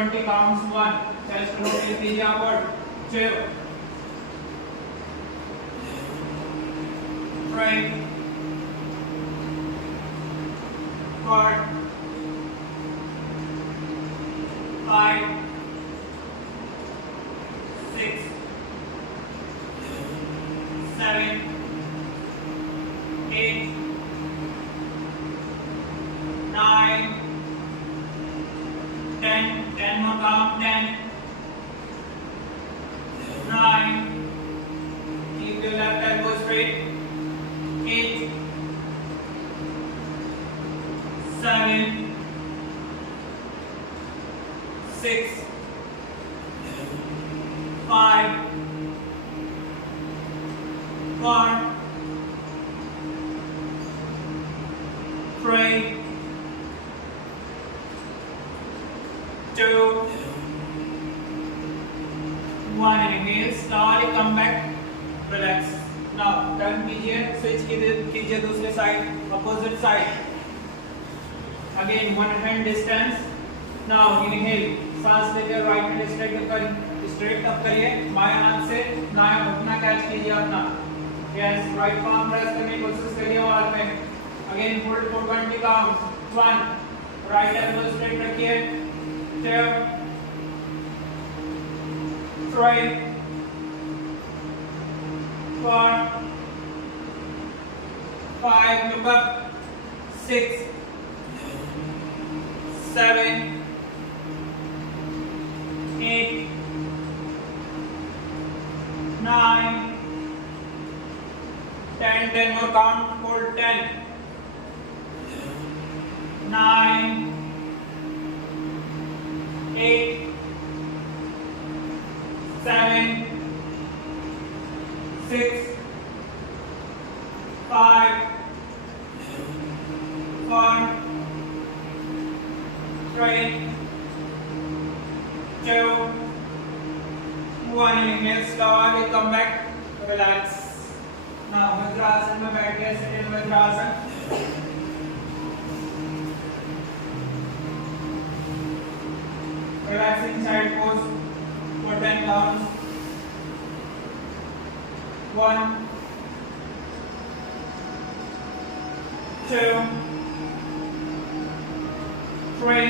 20 counts 1 chest rotate कीजिए upward 2 3 4 5 6 7 8 9 10 10 more count 10 9 keep your left elbow straight 8 7 6 5 4 3 2 1 inhale slowly come back relax now turn कीजिए switch कीजिए दूसरे side opposite side again one hand distance now inhale सांस लेकर right hand straight up करिए बाएं हाथ से दायां घुटना कैच कीजिए अपना yes right palm press करने की कोशिश करिए wall में again hold for 20 counts 1 right elbow straight रखिए 2 3 4 5 look up 6 7 8 9 10 10 more count hold 10 9 8 7 6 5 4 3 2 1 inhale slowly come back relax now vajrasana में बैठिए sit in vajrasana relaxing side pose for 10 counts 1 2 3